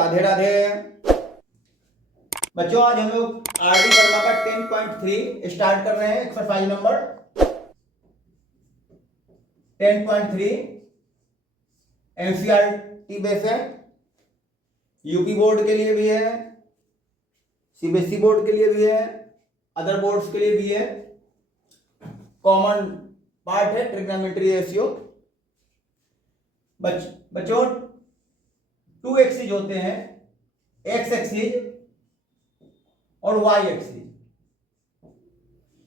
राधे राधे। बच्चों आज हम लोग आरडी वर्मा का 10.3 स्टार्ट कर रहे हैं। एक्सरसाइज नंबर 10.3 एनसीईआरटी बेस है। यूपी बोर्ड के लिए भी है, सीबीएसई बोर्ड के लिए भी है, अदर बोर्ड्स के लिए भी है। कॉमन पार्ट है ट्रिग्नोमेट्री रेशियो। बच्चों 2 एक्सिस होते हैं, एक्स एक्सिस और वाई एक्सिस।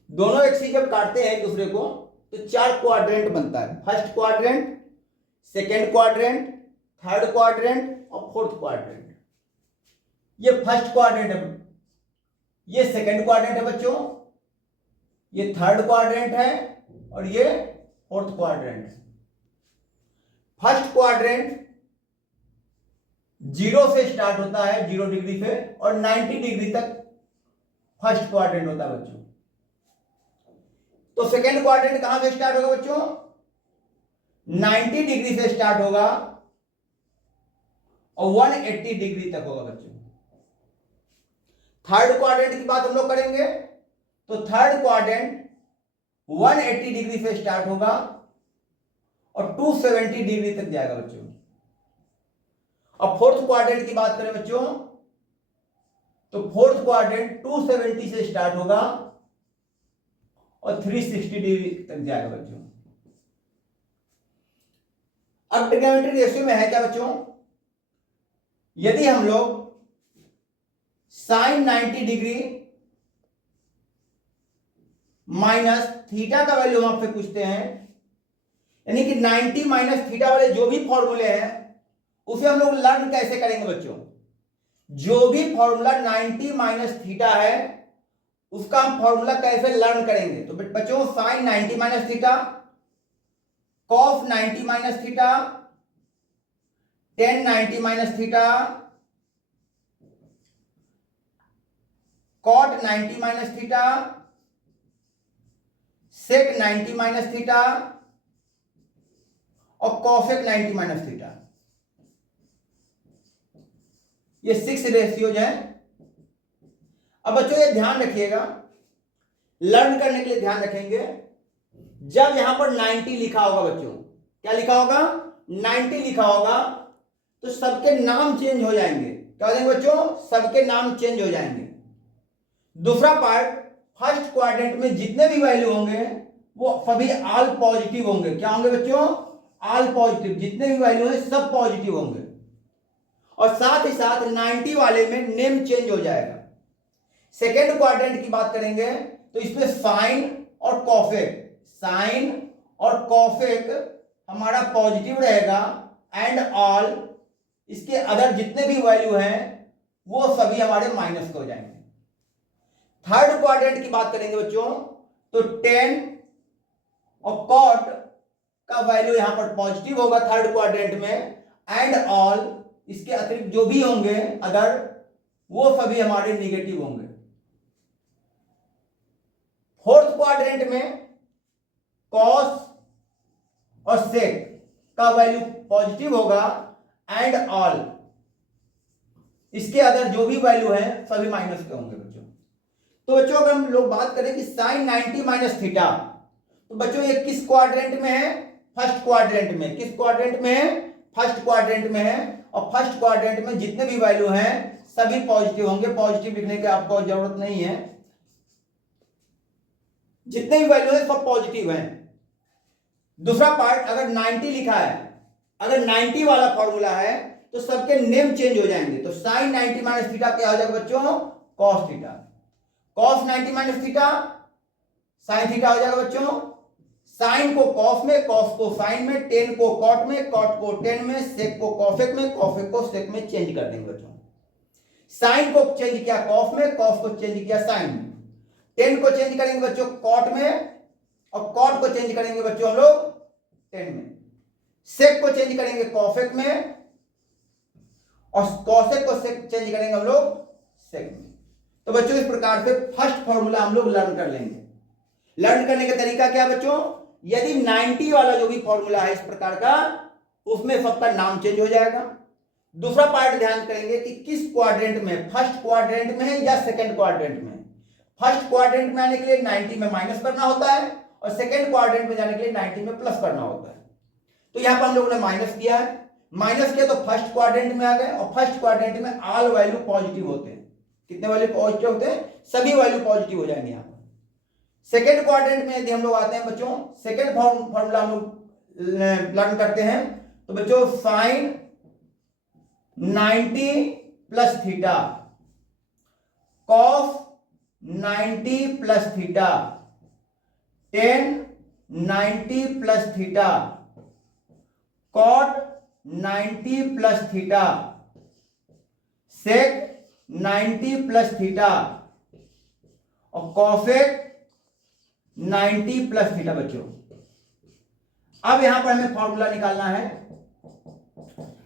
दोनों एक्सिस जब काटते हैं एक दूसरे को तो 4 क्वाड्रेंट बनता है। First quadrant, second quadrant, third quadrant और फोर्थ क्वाड्रेंट। ये फर्स्ट क्वाड्रेंट है, ये सेकेंड क्वाड्रेंट है बच्चों, ये थर्ड क्वाड्रेंट है और ये फोर्थ क्वाड्रेंट है। फर्स्ट क्वाड्रेंट 0 से स्टार्ट होता है, 0 डिग्री से, और 90 डिग्री तक फर्स्ट क्वाड्रेंट होता है बच्चों। तो सेकेंड क्वाड्रेंट कहां से स्टार्ट होगा बच्चों? 90 डिग्री से स्टार्ट होगा और 180 डिग्री तक होगा बच्चों। थर्ड क्वाड्रेंट की बात हम लोग करेंगे तो थर्ड क्वाड्रेंट 180 डिग्री से स्टार्ट होगा और 270 डिग्री तक जाएगा बच्चों। अब फोर्थ क्वाड्रेंट की बात करें बच्चों तो फोर्थ क्वाड्रेंट 270 से स्टार्ट होगा और 360 डिग्री तक जाएगा बच्चों। अब ट्रिग्नोमेट्री रेशियो में है क्या बच्चों? यदि हम लोग साइन 90 डिग्री माइनस थीटा का वैल्यू हम आपसे पूछते हैं, यानी कि 90 माइनस थीटा वाले जो भी फॉर्मूले हैं उसे हम लोग लर्न कैसे करेंगे बच्चों? जो भी फॉर्मूला 90 माइनस थीटा है उसका हम फॉर्मूला कैसे लर्न करेंगे? तो बच्चों sine 90 minus theta, cos 90 minus theta, tan 90 minus theta, cot 90 minus theta, sec 90 minus theta और कॉसेक 90 माइनस थीटा। ये 6 रेशियोज हैं। अब बच्चों ये ध्यान रखिएगा, लर्न करने के लिए ध्यान रखेंगे, जब यहां पर 90 लिखा होगा बच्चों, क्या लिखा होगा? 90 लिखा होगा तो सबके नाम चेंज हो जाएंगे। क्या हो जाएंगे बच्चों? सबके नाम चेंज हो जाएंगे। दूसरा पार्ट, फर्स्ट क्वाड्रेंट में जितने भी वैल्यू होंगे वो सभी ऑल पॉजिटिव होंगे। क्या होंगे बच्चों? All positive. जितने भी वैल्यू है सब पॉजिटिव होंगे। और साथ ही साथ 90 वाले में नेम चेंज हो जाएगा। सेकेंड क्वाड्रेंट की बात करेंगे तो इसमें साइन और कॉसेक, साइन और कॉसेक हमारा पॉजिटिव रहेगा एंड ऑल इसके अदर जितने भी वैल्यू हैं वो सभी हमारे माइनस के हो जाएंगे। थर्ड क्वाड्रेंट की बात करेंगे बच्चों तो टेन और कॉट का वैल्यू यहां पर पॉजिटिव होगा थर्ड क्वाड्रेंट में, एंड ऑल इसके अतिरिक्त जो भी होंगे अदर वो सभी हमारे निगेटिव होंगे। फोर्थ क्वाड्रेंट में कॉस और सेक का वैल्यू पॉजिटिव होगा एंड ऑल इसके अदर जो भी वैल्यू है सभी माइनस के होंगे बच्चों। तो बच्चों अगर हम लोग बात करें कि साइन 90 माइनस थीटा, तो बच्चों ये किस क्वाड्रेंट में है? फर्स्ट क्वाड्रेंट में। किस क्वाड्रेंट में है? फर्स्ट क्वाड्रेंट में है। और फर्स्ट क्वाड्रेंट में जितने भी वैल्यू हैं सभी पॉजिटिव होंगे। पॉजिटिव लिखने की आपको जरूरत नहीं है, जितने भी वैल्यू है सब पॉजिटिव हैं। दूसरा पार्ट, अगर 90 लिखा है, अगर 90 वाला फॉर्मूला है तो सबके नेम चेंज हो जाएंगे। तो साइन 90 माइनस थीटा क्या हो जाएगा बच्चों? Cos theta. Cos 90 minus theta sine theta हो जाएगा बच्चों। साइन को कॉस में, कॉस को साइन में, टेन को कॉट में, कॉट को टेन में, सेक को कॉसेक में, कॉसेक को सेक में चेंज कर देंगे बच्चों। साइन को चेंज किया कॉस में, कॉस को चेंज किया साइन में। टेन को चेंज करेंगे बच्चों कॉट में और कॉट को चेंज करेंगे बच्चों हम लोग टेन में। सेक को चेंज करेंगे कॉसेक में और कॉसेक को सेक चेंज करेंगे हम लोग सेक में। तो बच्चों इस प्रकार से फर्स्ट फॉर्मूला हम लोग लर्न कर लेंगे। लर्न करने का तरीका क्या बच्चों? यदि 90 वाला जो भी फॉर्मूला है इस प्रकार का, उसमें सबका नाम चेंज हो जाएगा। दूसरा पार्ट ध्यान करेंगे कि किस क्वाड्रेंट में, फर्स्ट क्वाड्रेंट में है या सेकंड क्वाड्रेंट में। फर्स्ट क्वाड्रेंट में आने के लिए 90 में माइनस करना होता है और सेकंड क्वाड्रेंट में जाने के लिए 90 में प्लस करना होता है। तो यहां पर हम लोगों ने माइनस किया है, माइनस किया तो फर्स्ट क्वाड्रेंट में आ गए और फर्स्ट क्वाड्रेंट में ऑल वैल्यू पॉजिटिव होते हैं। कितने वैल्यू पॉजिटिव होते हैं? सभी वैल्यू पॉजिटिव हो जाएंगे यहां पर। सेकंड क्वाड्रेंट में यदि हम लोग आते हैं बच्चों, सेकंड फॉर्मूला हम लोग लर्न करते हैं, तो बच्चों sine 90 plus theta, cos 90 plus theta, tan 90 plus theta, cot 90 plus theta, sec 90 plus theta और कॉसेक 90 प्लस थीटा। बच्चों अब यहां पर हमें फॉर्मूला निकालना है।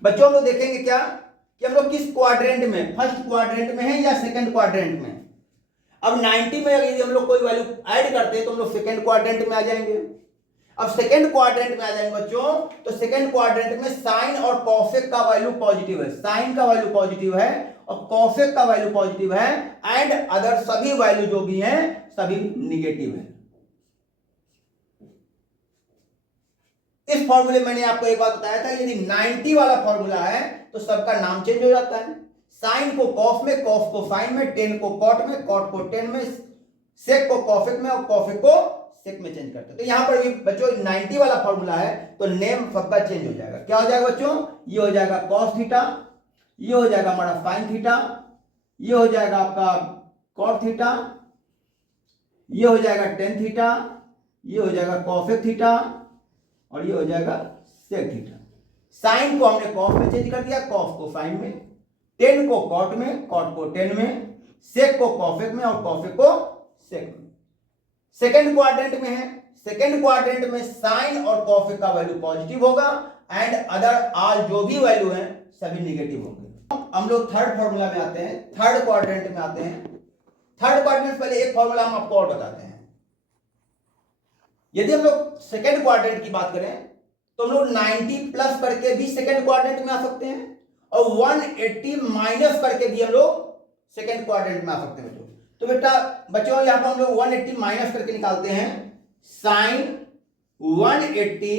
बच्चों हम लोग देखेंगे क्या कि हम लोग किस क्वाड्रेंट में, फर्स्ट क्वाड्रेंट में है या सेकंड क्वाड्रेंट में। अब 90 में यदि हम लोग कोई वैल्यू ऐड करते हैं तो हम लोग सेकंड क्वाड्रेंट में आ जाएंगे। अब सेकंड क्वाड्रेंट में आ जाएंगे बच्चों, तो सेकंड क्वाड्रेंट में साइन और कॉसेक का वैल्यू पॉजिटिव है, साइन का वैल्यू पॉजिटिव है और कॉसेक का वैल्यू पॉजिटिव है एंड अदर सभी वैल्यू जो भी हैं सभी निगेटिव है। इस फॉर्मूले में मैंने आपको एक बात बताया था, यदि 90 वाला फॉर्मूला है तो सबका नाम चेंज हो जाता है। साइन को कॉस में, कॉस को साइन में, टेन को कॉट में, कॉट को टेन में, सेक को कॉसेक में और कॉसेक को सेक में चेंज करते हैं। तो यहां पर भी बच्चों 90 वाला फॉर्मूला है तो नेम सबका चेंज हो जाएगा। क्या हो जाएगा बच्चों? ये हो जाएगा कॉस थीटा, ये हो जाएगा हमारा साइन थीटा, ये हो जाएगा आपका कॉट थीटा, ये हो जाएगा टेन थीटा, ये हो जाएगा कॉसेक थीटा और ये हो जाएगा सेक थीटा। साइन को हमने कॉस में चेंज कर दिया, कॉस को साइन में, टेन को कॉट में, कॉट को टेन में, सेक को कॉसेक में और कॉसेक को सेक में। सेकंड क्वाड्रेंट में है, सेकंड क्वाड्रेंट में साइन और कॉसेक का वैल्यू पॉजिटिव होगा एंड अदर ऑल जो भी वैल्यू है सभी नेगेटिव होंगे। हम लोग थर्ड फॉर्मूला में आते हैं, थर्ड क्वाड्रेंट में आते हैं। थर्ड क्वाड्रेंट पहले एक फॉर्मूला हम आपको और बताते हैं। यदि हम लोग सेकंड क्वाड्रेंट की बात करें तो हम लोग 90 प्लस करके भी सेकंड क्वाड्रेंट में आ सकते हैं और 180 माइनस करके भी हम लोग सेकंड क्वाड्रेंट में आ सकते हैं। तो बेटा बच्चों यहां पर हम लोग 180 माइनस करके निकालते हैं, साइन 180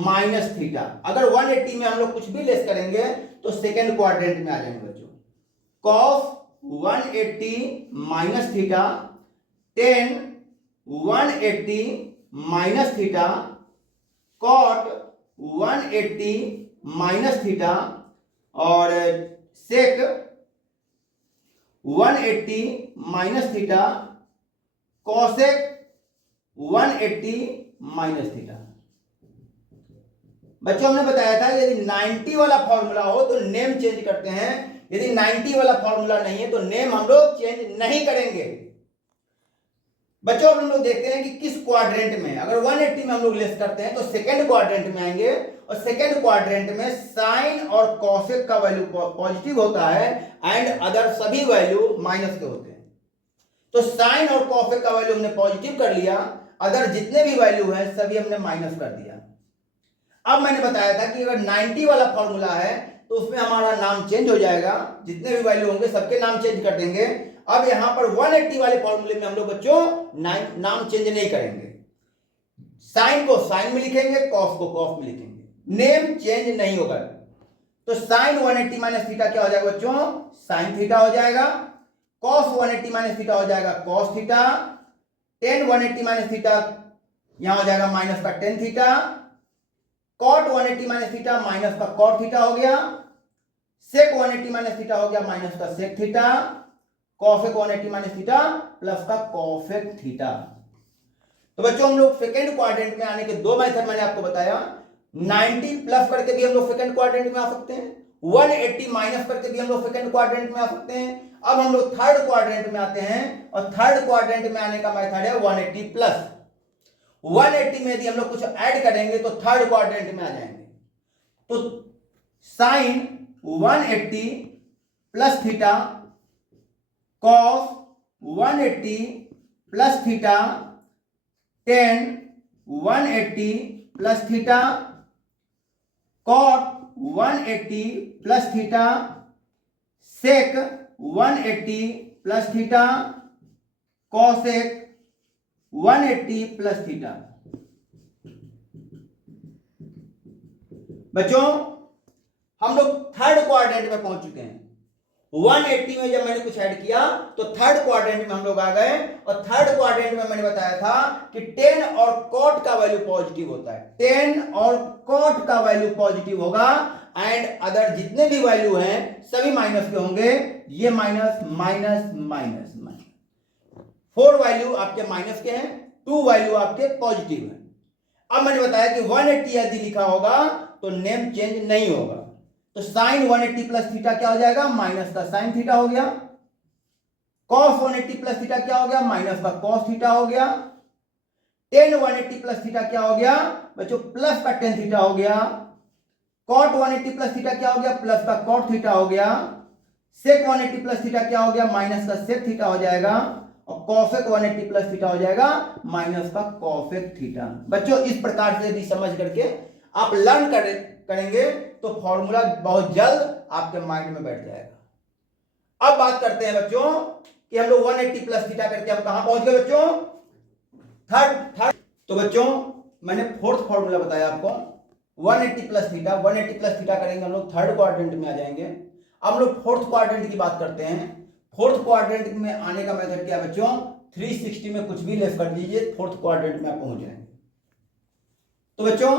माइनस थीटा। अगर 180 में हम लोग कुछ भी लेस करेंगे तो सेकंड क्वाड्रेंट में आ जाएंगे बच्चों। Cos 180 minus theta, tan 180 minus theta, cot 180 minus theta और sec 180 minus theta, cosec 180 minus theta. बच्चों हमने बताया था यदि 90 वाला फॉर्मूला हो तो नेम चेंज करते हैं, यदि 90 वाला फॉर्मूला नहीं है तो नेम हम लोग चेंज नहीं करेंगे। बच्चों हम लोग देखते हैं कि किस क्वाड्रेंट में, अगर 180 में हम लोग लेस करते हैं तो सेकंड क्वाड्रेंट में आएंगे और सेकंड क्वाड्रेंट में साइन और कॉसेक का वैल्यू पॉजिटिव होता है एंड अदर सभी वैल्यू माइनस के होते हैं। तो साइन और कॉसेक का वैल्यू हमने पॉजिटिव कर लिया, अदर जितने भी वैल्यू है सभी हमने माइनस कर दिया। अब मैंने बताया था कि अगर 90 वाला फॉर्मूला है तो उसमें हमारा नाम चेंज हो जाएगा, जितने भी वैल्यू होंगे सबके नाम चेंज कर देंगे। अब यहां पर 180 वाले फॉर्मूले में हम लोग बच्चों नाम चेंज नहीं करेंगे, साइन को साइन में लिखेंगे, कॉस को कॉस में लिखेंगे, नेम चेंज नहीं होगा। तो साइन 180 माइनस थीटा क्या हो जाएगा बच्चों? साइन थीटा हो जाएगा, कॉस 180 माइनस थीटा हो जाएगा cos theta, tan 180 minus theta यहां हो जाएगा माइनस का tan theta, cot 180 minus theta minus का कॉट थीटा हो गया, सेक 180 माइनस थीटा हो गया माइनस का sec theta, cosec 180 minus theta plus का कॉसेक थीटा। तो बच्चों हम लोग सेकंड क्वाड्रेंट में आने के दो मेथड मैंने आपको बताया, 90 प्लस करके भी हम लोग सेकंड क्वाड्रेंट में आ सकते हैं, 180 माइनस करके भी हम लोग सेकंड क्वाड्रेंट में आ सकते हैं। अब हम लोग थर्ड क्वाड्रेंट में आते हैं और थर्ड क्वाड्रेंट में आने का मेथड है 180 प्लस। 180 में यदि हम लोग कुछ ऐड करेंगे तो थर्ड क्वाड्रेंट में आ जाएंगे। तो sine 180 plus theta, cos 180 plus theta, tan 180 plus theta, cot 180 plus theta sec 180 plus theta cosec 180 plus theta. बच्चों हम लोग थर्ड क्वाड्रेंट में पहुंच चुके हैं। 180 में जब मैंने कुछ ऐड किया तो थर्ड क्वाड्रेंट में हम लोग आ गए, और थर्ड क्वाड्रेंट में मैंने बताया था कि टेन और कॉट का वैल्यू पॉजिटिव होता है, टेन और कॉट का वैल्यू पॉजिटिव होगा, एंड अदर जितने भी वैल्यू हैं सभी माइनस के होंगे। ये minus minus minus minus, 4 value आपके माइनस के हैं, 2 वैल्यू आपके पॉजिटिव हैं। अब मैंने बताया कि 180 यदि लिखा होगा तो नेम चेंज नहीं होगा, तो साइन 180 प्लस थीटा क्या हो जाएगा, माइनस का साइन थीटा हो गया। कॉस 180 प्लस थीटा क्या हो गया, माइनस का कॉस थीटा हो गया। टेन 180 प्लस थीटा क्या हो गया बच्चों, प्लस का टेन थीटा हो गया। कॉट 180 प्लस थीटा क्या हो गया, प्लस का कॉट थीटा हो गया। सेक 180 प्लस थीटा क्या हो गया, माइनस का सेक थीटा हो जाएगा। और कॉसेक 180 प्लस थीटा हो जाएगा माइनस का कॉसेक थीटा। बच्चों इस प्रकार से यदि समझ करके आप लर्न करेंगे तो फॉर्मूला बहुत जल्द आपके माइंड में बैठ जाएगा। अब बात करते हैं बच्चों कि हम लोग 180 प्लस थीटा करके हम कहां पहुंच गए बच्चों, थर्ड। तो बच्चों मैंने फोर्थ फॉर्मूला बताया आपको, 180 प्लस थीटा, 180 प्लस थीटा करेंगे हम लोग थर्ड क्वाड्रेंट में आ जाएंगे। अब हम लोग फोर्थ क्वाड्रेंट की बात करते हैं। फोर्थ क्वाड्रेंट में आने का मेथड क्या है बच्चों, 360 में कुछ भी लेस कर दीजिए, फोर्थ क्वाड्रेंट में आप पहुंच जाएंगे। तो बच्चों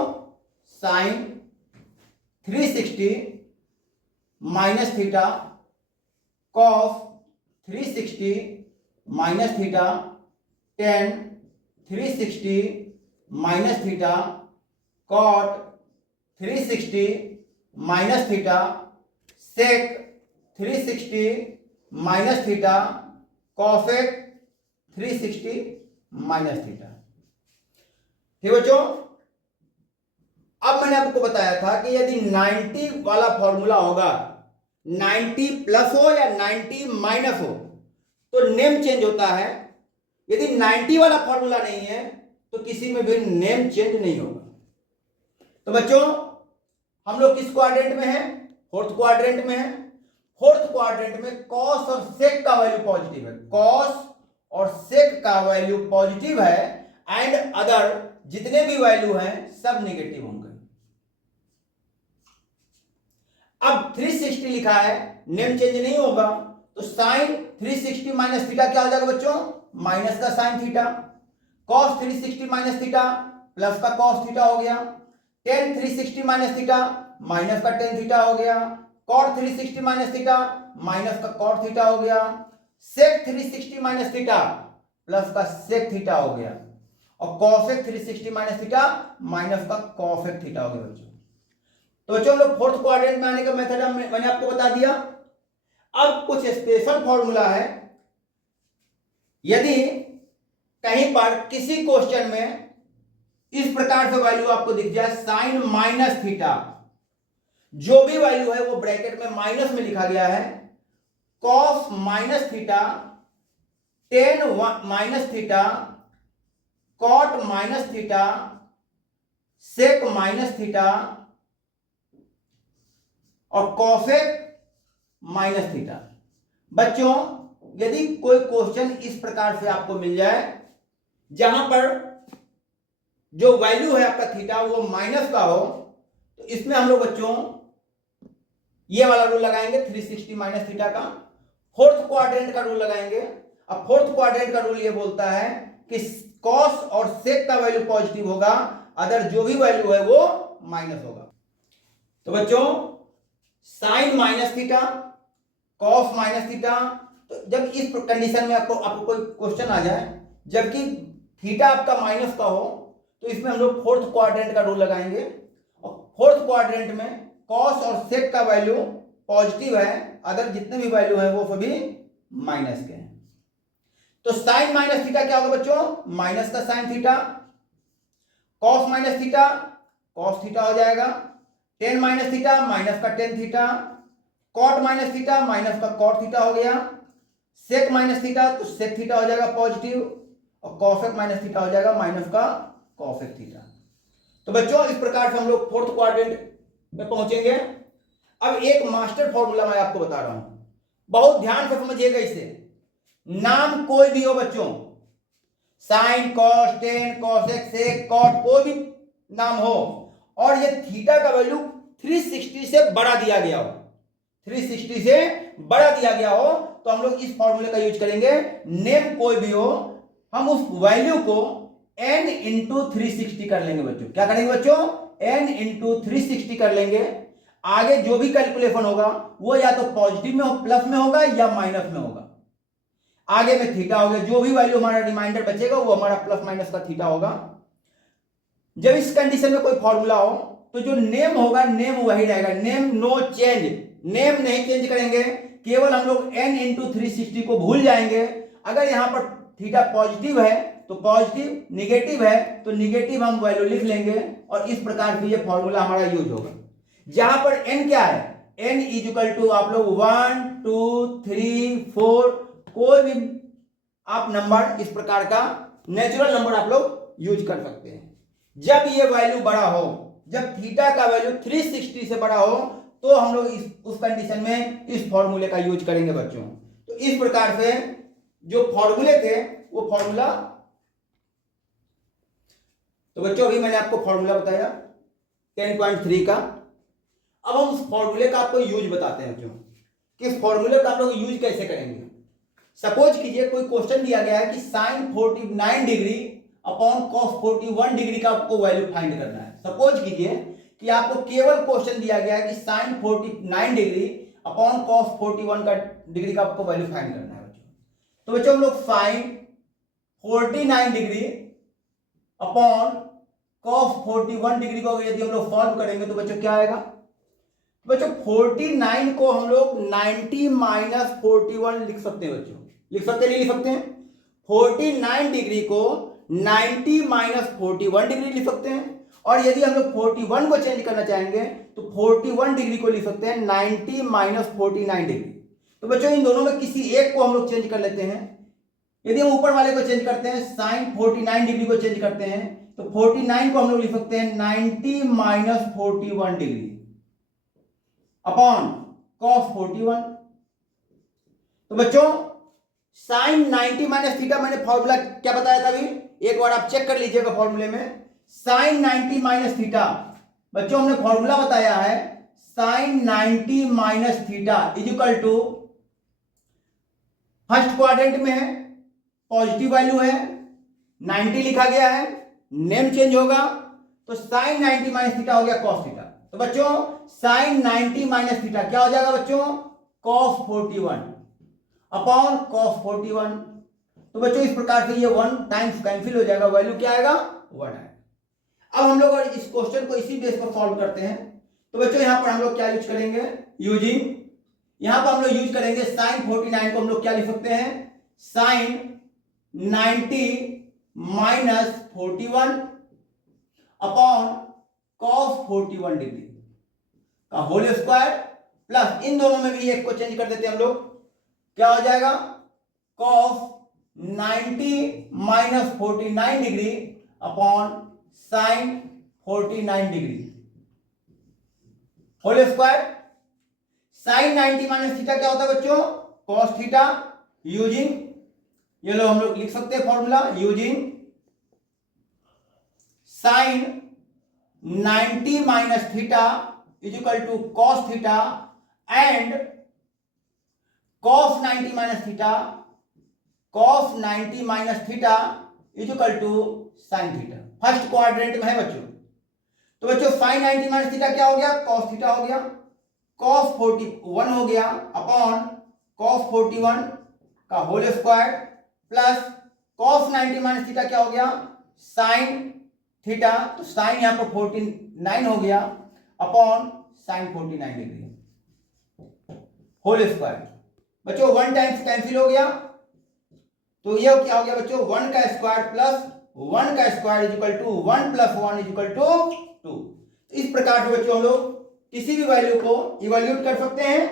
sine 360 minus theta cos 360 minus theta tan 360 minus theta cot 360 minus theta sec 360 minus theta cosec 360 minus theta. ठीक बच्चों, अब मैंने आपको बताया था कि यदि 90 वाला फॉर्मूला होगा, 90 प्लस हो या 90 माइनस हो तो नेम चेंज होता है। यदि 90 वाला फॉर्मूला नहीं है तो किसी में भी नेम चेंज नहीं होगा। तो बच्चों हम लोग किस क्वाड्रेंट में हैं, फोर्थ क्वाड्रेंट में हैं। फोर्थ क्वाड्रेंट में कॉस और सेक का वैल्यू पॉजिटिव है, कॉस और सेक का वैल्यू पॉजिटिव है, एंड अदर जितने भी वैल्यू हैं सब नेगेटिव होंगे। अब 360 लिखा है, नेम चेंज नहीं होगा, तो साइन 360 माइनस थीटा क्या हो जाएगा बच्चों, माइनस का sine theta. Cos 360 minus theta plus का कॉस थीटा हो गया। टेन 360 माइनस थीटा माइनस का टेन थीटा हो गया। कॉट 360 माइनस थीटा माइनस का कॉट थीटा हो गया। सेक 360 माइनस थीटा प्लस का सेक थीटा हो गया। और कॉसेक 360 माइनस थीटा माइनस का कॉसेक थीटा हो गया बच्चों। तो बच्चों हम लोग फोर्थ क्वाड्रेंट में आने का मेथड मैंने आपको बता दिया। अब कुछ स्पेशल फॉर्मूला है। यदि कहीं पर किसी क्वेश्चन में इस प्रकार से वैल्यू आपको दिख जाए, साइन माइनस थीटा, जो भी वैल्यू है वो ब्रैकेट में माइनस में लिखा गया है, cos minus theta, tan minus theta, cot minus theta, sec minus theta और कॉसेक माइनस थीटा। बच्चों यदि कोई क्वेश्चन इस प्रकार से आपको मिल जाए जहां पर जो वैल्यू है आपका थीटा वो माइनस का हो, तो इसमें हम लोग बच्चों ये वाला रूल लगाएंगे 360 माइनस थीटा का। फोर्थ क्वाड्रेंट का रूल लगाएंगे। अब फोर्थ क्वाड्रेंट का रूल ये बोलता है कि कॉस और सेक का वैल्यू पॉजिटिव होगा, अदर जो भी वैल्यू है वो माइनस होगा। तो बच्चों sine minus theta, cos minus theta, तो जब इस कंडीशन में आपको कोई क्वेश्चन आ जाए जबकि थीटा आपका माइनस का हो, तो इसमें हम लोग फोर्थ क्वाड्रेंट का रूल लगाएंगे। और फोर्थ क्वाड्रेंट में कॉस और सेक का वैल्यू पॉजिटिव है, अदर जितने भी वैल्यू है वो सभी माइनस के हैं। तो साइन माइनस थीटा क्या होगा बच्चों, माइनस का sine theta. Cos minus theta cos theta हो जाएगा। टेन माइनस थीटा माइनस का tan theta. Cot minus theta minus का कॉट थीटा हो गया। सेक माइनस थीटा तो सेक थीटा हो जाएगा पॉजिटिव, और कॉसेक माइनस थीटा हो जाएगा माइनस का कॉसेक थीटा। तो बच्चों इस प्रकार से हम लोग फोर्थ क्वाड्रेंट में पहुंचेंगे। अब एक मास्टर फॉर्मूला मैं आपको बता रहा हूं, बहुत ध्यान से समझिएगा इसे। नाम कोई भी हो बच्चों, साइन, कॉस, टेन, कॉसेक, सेक, कॉट, कोई भी नाम हो, और ये थीटा का वैल्यू 360 से बड़ा दिया गया हो, 360 से बड़ा दिया गया हो, तो हम लोग इस फॉर्मूले का यूज करेंगे। नेम कोई भी हो, हम उस वैल्यू को n इंटू 360 कर लेंगे बच्चों। क्या करेंगे बच्चों? n इंटू 360 कर लेंगे। आगे जो भी कैलकुलेशन होगा वो या तो पॉजिटिव में हो, प्लस में होगा, या माइनस में होगा। आगे में थीटा हो गया, जो भी वैल्यू हमारा रिमाइंडर बचेगा वो हमारा प्लस माइनस का थीटा होगा। जब इस कंडीशन में कोई फॉर्मूला हो तो जो नेम होगा, नेम वही रहेगा, नेम नो चेंज, नेम नहीं चेंज करेंगे, केवल हम लोग n इंटू 360 को भूल जाएंगे। अगर यहां पर थीटा पॉजिटिव है तो पॉजिटिव, निगेटिव है तो निगेटिव हम वैल्यू लिख लेंगे, और इस प्रकार से ये फॉर्मूला हमारा यूज होगा। जहां पर n क्या है, n इज इक्वल टू आप लोग 1 2 3 4 कोई भी आप नंबर इस प्रकार का नेचुरल नंबर आप लोग यूज कर सकते हैं। जब ये वैल्यू बड़ा हो, जब थीटा का वैल्यू 360 से बड़ा हो, तो हम लोग उस कंडीशन में इस फॉर्मूले का यूज करेंगे बच्चों। तो इस प्रकार से जो फॉर्मूले थे वो फॉर्मूला, तो बच्चों अभी मैंने आपको फॉर्मूला बताया 10.3 का। अब हम उस फॉर्मूले का आपको यूज बताते हैं बच्चों कि इस फॉर्मूले का आप लोग यूज कैसे करेंगे। सपोज कीजिए कोई क्वेश्चन दिया गया है कि sine 49 degree upon cos 41 degree का आपको वैल्यू फाइंड करना है। सपोज कीजिए कि आपको केवल क्वेश्चन दिया गया है कि साइन 49 डिग्री अपॉन कॉस 41 का डिग्री का आपको वैल्यू फाइंड करना है बच्चों। तो बच्चों हम लोग sine 49 degree upon cos 41 degree को यदि हम लोग सॉल्व करेंगे तो बच्चों क्या आएगा? बच्चों 49 को हम लोग 90 माइनस 41 लिख सकते हैं बच्चों। लिख सकते हैं, नहीं लिख सकते हैं? 49 डिग्री को 90 माइनस 41 डिग्री लिख सकते हैं, और यदि हम लोग 41 को चेंज करना चाहेंगे तो 41 डिग्री को लिख सकते हैं 90 माइनस 49 डिग्री। तो बच्चों इन दोनों में किसी एक को हम लोग चेंज कर लेते हैं। यदि हम ऊपर वाले को चेंज करते हैं, साइन 49 डिग्री को चेंज करते हैं, तो 49 को हम लोग लिख सकते हैं 90 माइनस 41 डिग्री अपॉन कॉस 41। तो बच्चों साइन 90 माइनस थीटा, मैंने फॉर्मूला क्या बताया था अभी, एक बार आप चेक कर लीजिएगा फॉर्मूले में। साइन 90 माइनस थीटा, बच्चों हमने फॉर्मूला बताया है sine 90 minus theta is equal to, first quadrant में है, पॉजिटिव वैल्यू है, 90 लिखा गया है, नेम चेंज होगा, तो साइन 90 माइनस थीटा हो गया कॉस थीटा। तो बच्चों साइन 90 माइनस थीटा क्या हो जाएगा बच्चों? Cos 41 upon cos 41। तो बच्चों इस प्रकार से ये 1 टाइम्स कैंसिल हो जाएगा, वैल्यू क्या आएगा? 1 आएगा। अब हम लोग इस क्वेश्चन को इसी बेस पर सॉल्व करते हैं। तो बच्चों यहां पर हम लोग क्या यूज करेंगे? यूजिंग, यहां पर हम लोग यूज करेंगे साइन 49 को हम लोग क्या लिख सकते हैं? Sine 90 minus 41 upon cos 41 degree का होल स्क्वायर, प्लस इन दोनों में भी एक को चेंज कर देते हैं हम लोग, क्या हो जाएगा? Cos 90 minus 49 degree upon sine 49 degree whole square. Sine 90 minus theta क्या होता है बच्चों? Cos theta. यूजिंग, ये लो हम लोग लिख सकते हैं formula, using sine 90 minus theta is equal to cos theta and cos 90 minus theta, cos 90 minus theta is equal to sine theta. First quadrant में है बच्चों। तो बच्चों साइन 90 माइनस थीटा क्या हो गया? cos थीटा हो गया, cos 41 हो गया अपॉन cos 41 का whole square, plus cos 90 minus theta क्या हो गया? साइन थीटा, तो साइन यहां पर 49 हो गया upon sine 49 degree whole square. बच्चों 1 टाइम्स कैंसिल हो गया, तो ये क्या हो गया बच्चों? 1 का स्क्वायर प्लस 1 का square is equal to 1 plus 1 is equal to 2। इस प्रकार से बच्चों हम लोग किसी भी वैल्यू को इवैल्यूएट कर सकते हैं।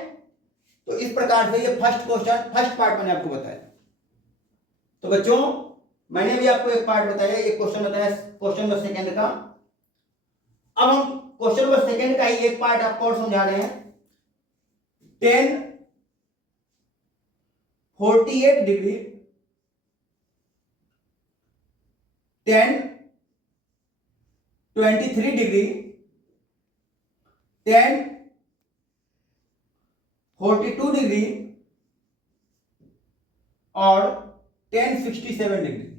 तो इस प्रकार से ये फर्स्ट क्वेश्चन, फर्स्ट पार्ट मैंने आपको बताया। तो बच्चों मैंने भी आपको एक पार्ट बताया, एक क्वेश्चन बताया क्वेश्चन नंबर सेकंड का। अब हम क्वेश्चन नंबर सेकंड का ही एक पार्ट आपको और समझा रहे हैं। 1048 डिग्री 1023 डिग्री 1042 डिग्री और 1067 डिग्री।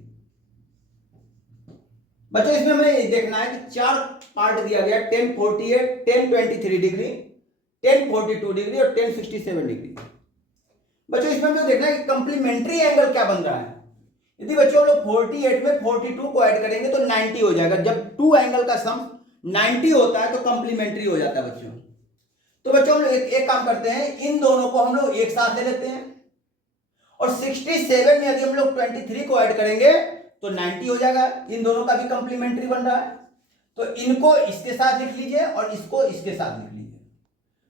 बच्चों इसमें हमें देखना है कि 4 पार्ट दिया गया, 1048, 1023 डिग्री, 1042 डिग्री और 1067 डिग्री। बच्चों इसमें हमें देखना है कि कंप्लीमेंट्री एंगल क्या बन रहा है। यदि बच्चों हम लोग 48 में 42 को ऐड करेंगे तो 90 हो जाएगा। जब 2 एंगल का सम 90 होता है तो कंप्लीमेंट्री हो जाता है बच्चों। तो बच्चों हम लोग एक काम करते हैं, इन दोनों को हम लोग एक साथ ले लेते हैं और 67 में यदि हम लोग 23 को ऐड करेंगे तो 90 हो जाएगा। इन दोनों का भी कंप्लीमेंट्री बन रहा है, तो इनको इसके साथ लिख लीजिए और इसको इसके साथ लिख लीजिए।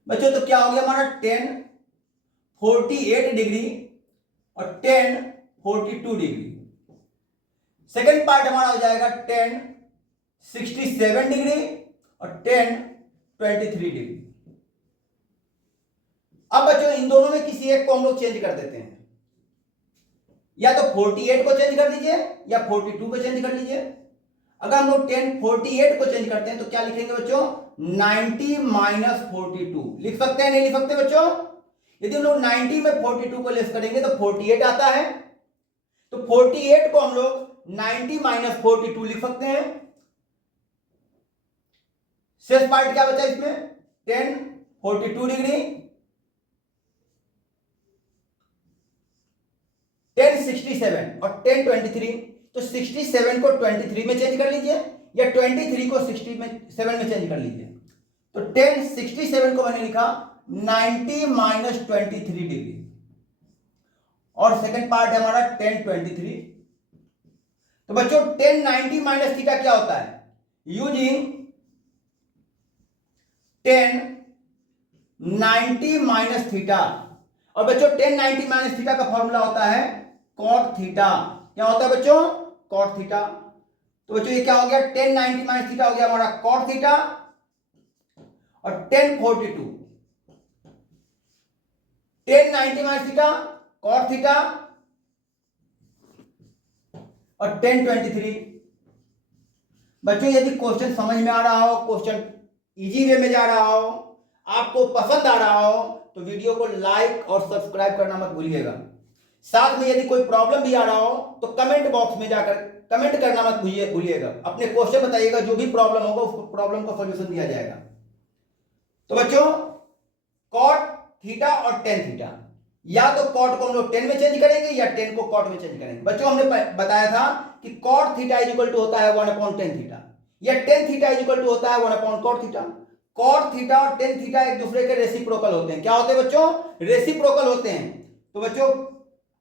बच्चों तो क्या हो गया हमारा 1048 डिग्री और 1042 डिग्री। सेकंड पार्ट हमारा हो जाएगा 1067 डिग्री और 1023 डिग्री। अब बच्चों इन दोनों में किसी एक को हम लोग चेंज कर देते हैं, या तो 48 को चेंज कर दीजिए या 42 को चेंज कर लीजिए। अगर हम लोग 1048 को चेंज करते हैं तो क्या लिखेंगे बच्चों, 90 माइनस 42 लिख सकते हैं, नहीं लिख सकते बच्चों? यदि हम लोग 90 में 42 को लेस करेंगे तो 48 आता है, तो 48 को हम लोग 90 माइनस 42 लिख सकते हैं। शेष पार्ट क्या बचा इसमें, 1042 डिग्री, 1067 और 1023। तो 67 को 23 में चेंज कर लीजिए या 23 को 67 में चेंज कर लीजिए। तो 1067 को मैंने लिखा 90 माइनस 23 डिग्री और सेकंड पार्ट है हमारा 1023। तो बच्चों 1090 माइनस थीटा क्या होता है, यूजिंग 1090 माइनस थीटा। और बच्चों 1090 माइनस थीटा का फॉर्मूला होता है कॉट थीटा। क्या होता है बच्चों, कॉट थीटा। तो बच्चों ये क्या हो गया, 1090 माइनस थीटा हो गया हमारा कॉट थीटा और 1042 1090 माइनस थीटा कॉट थीटा और 1023। बच्चों यदि क्वेश्चन समझ में आ रहा हो, क्वेश्चन इजी वे में जा रहा हो, आपको पसंद आ रहा हो, तो वीडियो को लाइक और सब्सक्राइब करना मत भूलिएगा। साथ में यदि कोई प्रॉब्लम भी आ रहा हो तो कमेंट बॉक्स में जाकर कमेंट करना मत भूलिएगा। अपने क्वेश्चन बताइएगा, जो भी प्रॉब्लम होगा उस प्रॉब्लम का सॉल्यूशन दिया जाएगा। तो बच्चों कॉट थीटा और टेन थीटा, या तो कॉट को हम लोग 10 में चेंज करेंगे या 10 को कॉट में चेंज करेंगे। बच्चों हमने बताया था कि cot theta is equal to होता है 1/10 थीटा, या tan theta is equal to होता है 1/cot थीटा। कॉट थीटा और टेन थीटा एक दूसरे के रेसिप्रोकल होते हैं। क्या होते हैं बच्चों, रेसिप्रोकल होते हैं। तो बच्चों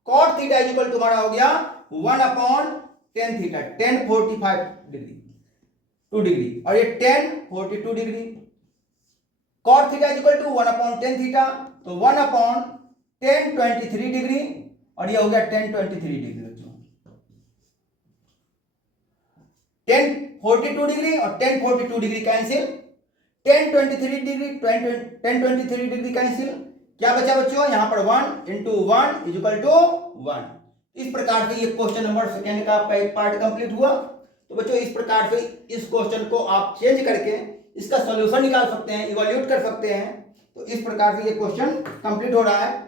cot theta is equal to हमारा हो गया 1/10 थीटा, 1045 डिग्री 2 डिग्री, और ये 1042 degree. Cot theta is equal to 1/10 theta, तो 1/1023 डिग्री, और ये हो गया 1023 डिग्री। बच्चों 1042 डिग्री और 1042 degree cancel, 1023 degree 1023 degree cancel. क्या बचा बच्चों, यहां पर 1 इंटू 1 इज इक्वल टू 1। इस प्रकार से ये क्वेश्चन नंबर सेकेंड का पार्ट कंप्लीट हुआ। तो बच्चों इस प्रकार से इस क्वेश्चन को आप चेंज करके इसका सॉल्यूशन निकाल सकते हैं, इवैल्यूएट कर सकते हैं। तो इस प्रकार से ये क्वेश्चन कंप्लीट हो रहा है।